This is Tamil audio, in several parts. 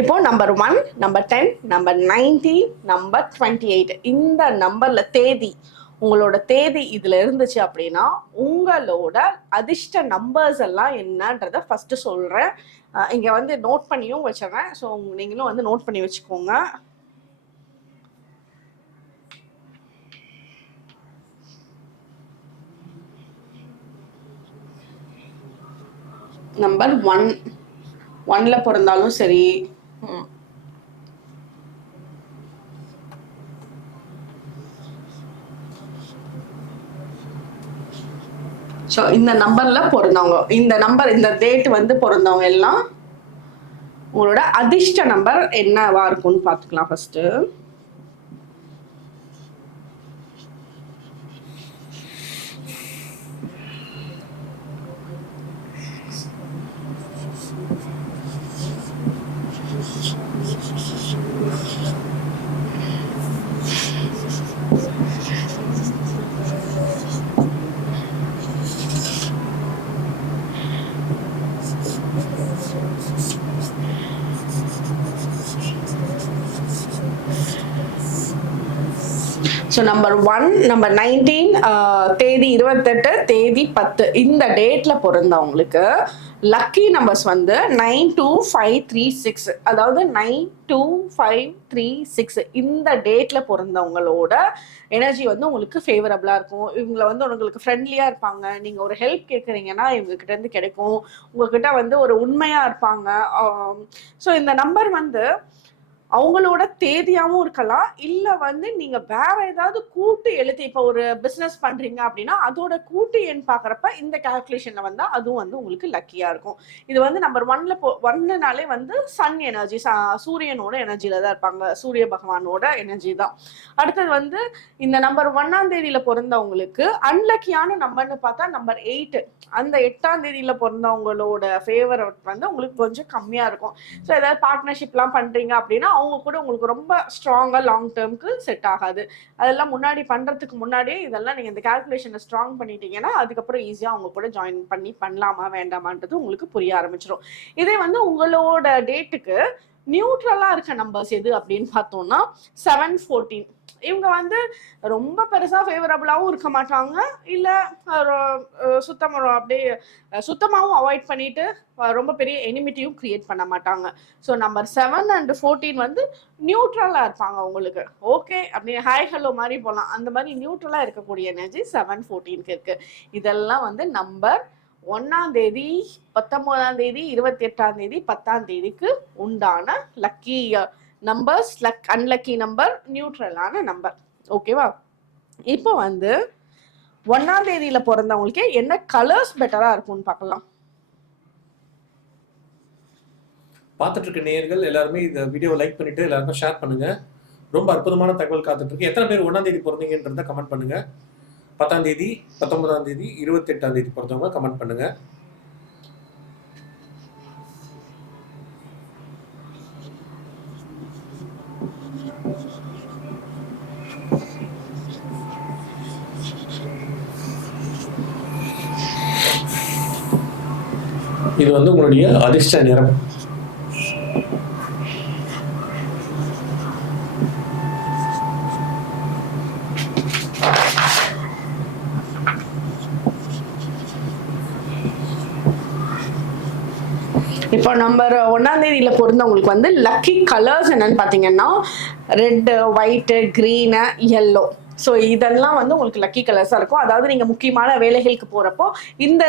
இப்போ number one number ten number nineteen number twenty eight இந்த நம்பர்ல தேதி உங்களோட தேதி இதுல இருந்துச்சு அப்படின்னா உங்களோட அதிர்ஷ்ட நம்பர்ஸ் எல்லாம் என்னன்றத ஃபர்ஸ்ட் சொல்றேன். இங்கே இங்க வந்து நோட் பண்ணியும் வச்சிடுறேன். ஸோ நீங்களும் வந்து நோட் பண்ணி வச்சுக்கோங்க. நம்பர் ஒன் ஒன்ல பிறந்தாலும் சரி ஸோ இந்த நம்பர்ல பிறந்தவங்க இந்த நம்பர் இந்த டேட் வந்து பிறந்தவங்க எல்லாம் உங்களோட அதிர்ஷ்ட நம்பர் என்னவா இருக்கும்னு பார்த்துக்கலாம் first so number one number nineteen தேதி இருபத்தெட்டு தேதி பத்து. இந்த டேட்ல பிறந்தவங்களுக்கு லக்கி நம்பர்ஸ் வந்து nine two five three six அதாவது nine two five three six இந்த டேட்ல பிறந்தவங்களோட எனர்ஜி வந்து உங்களுக்கு ஃபேவரபிளாக இருக்கும். இவங்களை வந்து உங்களுக்கு ஃப்ரெண்ட்லியாக இருப்பாங்க. நீங்கள் ஒரு ஹெல்ப் கேட்குறீங்கன்னா இவங்க கிடைக்கும். உங்ககிட்ட வந்து ஒரு உண்மையாக இருப்பாங்க. ஸோ இந்த நம்பர் வந்து அவங்களோட தேதியாவும் இருக்கலாம். இல்ல வந்து நீங்க வேற ஏதாவது கூட்டு எழுத்து இப்ப ஒரு பிசினஸ் பண்றீங்க அப்படின்னா அதோட கூட்டு எண் பாக்குறப்ப இந்த கால்குலேஷன்ல வந்தா அதுவும் வந்து உங்களுக்கு லக்கியா இருக்கும். இது வந்து நம்பர் ஒன்ல ஒன்னுனாலே வந்து சன் எனர்ஜி சூரியனோட எனர்ஜில தான் இருப்பாங்க. சூரிய பகவானோட எனர்ஜி தான். அடுத்தது வந்து இந்த நம்பர் ஒன்னாம் தேதியில பிறந்தவங்களுக்கு அன்லக்கியான நம்பர்னு பார்த்தா நம்பர் எயிட் அந்த எட்டாம் தேதியில பிறந்தவங்களோட ஃபேவரட் வந்து உங்களுக்கு கொஞ்சம் கம்மியா இருக்கும். ஸோ ஏதாவது பார்ட்னர்ஷிப்லாம் பண்றீங்க அப்படின்னா அவங்க கூட உங்களுக்கு ரொம்ப ஸ்ட்ராங்கா லாங் டேர்ம்க்கு செட் ஆகாது. அதெல்லாம் முன்னாடி பண்றதுக்கு முன்னாடியே இதெல்லாம் நீங்கள் இந்த கால்குலேஷனை ஸ்ட்ராங் பண்ணிட்டீங்கன்னா அதுக்கப்புறம் ஈஸியாக அவங்க கூட ஜாயின் பண்ணி பண்ணலாமா வேண்டாமான்றது உங்களுக்கு புரிய ஆரம்பிச்சிடும் இதே வந்து உங்களோட டேட்டுக்கு நியூட்ரலாக இருக்க நம்பர்ஸ் எது அப்படின்னு பார்த்தோம்னா செவன் ஃபோர்டீன் இவங்க வந்து ரொம்ப பெருசாக ஃபேவரபுளாகவும் இருக்க மாட்டாங்க. இல்லை சுத்தமாக அப்படியே சுத்தமாகவும் அவாய்ட் பண்ணிட்டு ரொம்ப பெரிய எனிமிட்டியும் க்ரியேட் பண்ண மாட்டாங்க. So number seven and fourteen வந்து நியூட்ரலாக இருப்பாங்க உங்களுக்கு ஓகே அப்படின்னு ஹாய் ஹலோ மாதிரி போகலாம் அந்த மாதிரி நியூட்ரலாக இருக்கக்கூடிய எனர்ஜி செவன் ஃபோர்டீனுக்கு இருக்குது இதெல்லாம் வந்து நம்பர் ஒன்னாம் தேதி பத்தொன்பதாம் தேதி இருபத்தி எட்டாம் தேதி பத்தாம் தேதிக்கு உண்டான lucky numbers luck unlucky number நியூட்ரலான number ஓகேவா இப்போ வந்து ஒன்னாம் தேதியில பிறந்தவங்களுக்கு என்ன கலர்ஸ் பெட்டரா இருக்கும்னு பார்க்கலாம். பார்த்துட்டு இருக்க நேயர்கள் எல்லாருமே இந்த வீடியோ லைக் பண்ணிட்டு எல்லாருமே ஷேர் பண்ணுங்க. ரொம்ப அற்புதமான தகவல் காத்துட்டு இருக்கு எத்தனை பேர் ஒன்னாம் தேதி பிறந்தீங்கன்றத கமெண்ட் பண்ணுங்க. பத்தாம் தேதி பத்தொன்பதாம் தேதி இருபத்தி எட்டாம் தேதி பிறந்தவங்க கமெண்ட் பண்ணுங்க. இது வந்து உங்களுடைய அதிர்ஷ்ட நிறம். இப்போ நம்பர் ஒன்னாம் தேதியில பிறந்தவங்களுக்கு வந்து லக்கி கலர்ஸ் என்னன்னு பார்த்தீங்கன்னா red white green yellow so இதெல்லாம் வந்து உங்களுக்கு லக்கி கலர்ஸாக இருக்கும். அதாவது நீங்கள் முக்கியமான வேலைகளுக்கு போகிறப்போ இந்த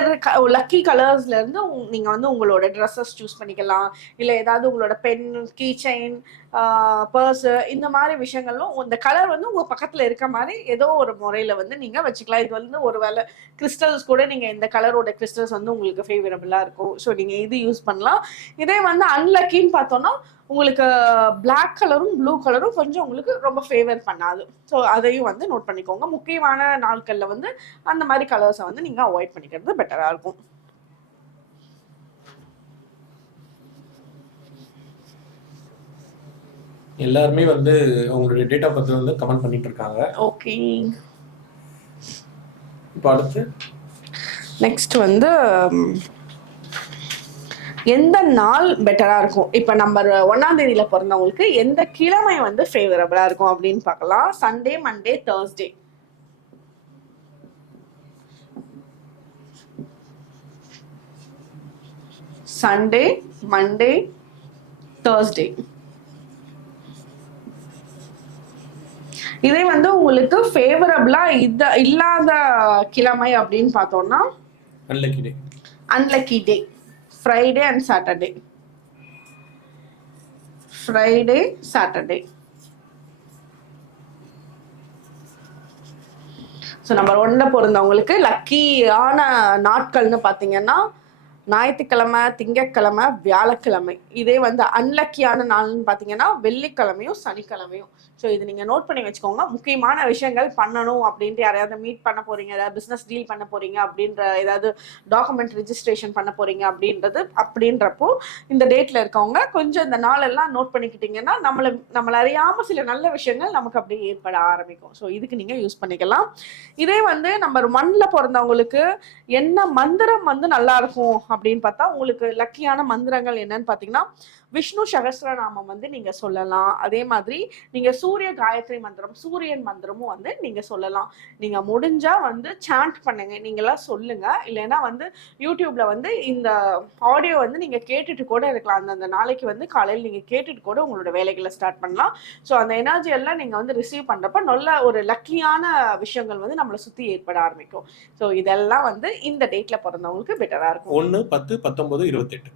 லக்கி கலர்ஸ்லேருந்து நீங்கள் வந்து உங்களோட ட்ரெஸ்ஸஸ் சூஸ் பண்ணிக்கலாம். இல்லை ஏதாவது உங்களோட பென் கீ செயின் பர்ஸு இந்த மாதிரி விஷயங்களும் இந்த கலர் வந்து உங்க பக்கத்துல இருக்க மாதிரி ஏதோ ஒரு முறையில வந்து நீங்க வச்சுக்கலாம். இது வந்து ஒருவேளை கிறிஸ்டல்ஸ் கூட நீங்க இந்த கலரோட கிறிஸ்டல்ஸ் வந்து உங்களுக்கு ஃபேவரபிளா இருக்கும். ஸோ நீங்க இது யூஸ் பண்ணலாம். இதே வந்து அன்லக்கின்னு பார்த்தோம்னா உங்களுக்கு பிளாக் கலரும் ப்ளூ கலரும் கொஞ்சம் உங்களுக்கு ரொம்ப ஃபேவர் பண்ணாது. ஸோ அதையும் வந்து நோட் பண்ணிக்கோங்க. முக்கியமான நாட்களில் வந்து அந்த மாதிரி கலர்ஸை வந்து நீங்கள் அவாய்ட் பண்ணிக்கிறது பெட்டராக இருக்கும். எல்லாருமே வந்து அவங்களுடைய டேட் ஆஃப் பர்த் வந்து கமெண்ட் பண்ணிட்டு இருக்காங்க. ஓகே இப்போ அடுத்து? நெக்ஸ்ட் வந்து எந்த நாள் பெட்டரா இருக்கும்? இப்ப நம்பர் ஒன்னாம் தேதியில பிறந்தவங்களுக்கு எந்த கிழமை வந்து ஃபேவரபிளா இருக்கும் அப்படின்னு பார்க்கலாம். Sunday Monday Thursday Sunday Monday Thursday இதே வந்து உங்களுக்கு ஃபேவரபிளா இத இல்லாத கிழமை அப்படின்னு பார்த்தோம்னா? Unlucky day. Unlucky day. Friday and Saturday Friday Saturday so number ஒன்ல பிறந்தவங்களுக்கு லக்கியான நாட்கள்னு பார்த்தீங்கன்னா ஞாயிற்றுக்கிழமை திங்கட்கிழமை வியாழக்கிழமை. இதே வந்து அன்லக்கியான நாள்னு பார்த்தீங்கன்னா வெள்ளிக்கிழமையும் சனிக்கிழமையும். ஸோ இது நீங்கள் நோட் பண்ணி வச்சுக்கோங்க. முக்கியமான விஷயங்கள் பண்ணணும் அப்படின்ட்டு யாரையாவது மீட் பண்ண போறீங்க ஏதாவது பிஸ்னஸ் டீல் பண்ண போறீங்க அப்படின்ற ஏதாவது டாக்குமெண்ட் ரிஜிஸ்ட்ரேஷன் பண்ண போறீங்க அப்படின்றது அப்படின்றப்போ இந்த டேட்ல இருக்கவங்க கொஞ்சம் இந்த நாளெல்லாம் நோட் பண்ணிக்கிட்டீங்கன்னா நம்மளை நம்மளை அறியாமல் சில நல்ல விஷயங்கள் நமக்கு அப்படியே ஏற்பட ஆரம்பிக்கும். ஸோ இதுக்கு நீங்கள் யூஸ் பண்ணிக்கலாம். இதே வந்து நம்பர் ஒன்ல பிறந்தவங்களுக்கு என்ன மந்திரம் வந்து நல்லா இருக்கும் அப்படின்னு பார்த்தா உங்களுக்கு லக்கியான மந்திரங்கள் என்னன்னு பார்த்தீங்கன்னா விஷ்ணு சகசிரநாமம் வந்து நீங்க சொல்லலாம். அதே மாதிரி நீங்க சூரிய காயத்ரி மந்திரம் சூரியன் மந்திரமும் வந்து நீங்க சொல்லலாம். நீங்க முடிஞ்சா வந்து சாண்ட் பண்ணுங்க. நீங்களா சொல்லுங்க. இல்லைன்னா வந்து யூடியூப்ல வந்து இந்த ஆடியோ வந்து நீங்க கேட்டுட்டு கூட இருக்கலாம். அந்தந்த நாளைக்கு வந்து காலையில் நீங்க கேட்டுட்டு கூட உங்களோட வேலைகளை ஸ்டார்ட் பண்ணலாம். ஸோ அந்த எனர்ஜி எல்லாம் நீங்க வந்து ரிசீவ் பண்றப்ப நல்ல ஒரு லக்கியான விஷயங்கள் வந்து நம்மளை சுத்தி ஏற்பட ஆரம்பிக்கும். ஸோ இதெல்லாம் வந்து இந்த டேட்ல பிறந்தவங்களுக்கு பெட்டரா இருக்கும். ஒன்று பத்து பத்தொன்பது இருபத்தெட்டு.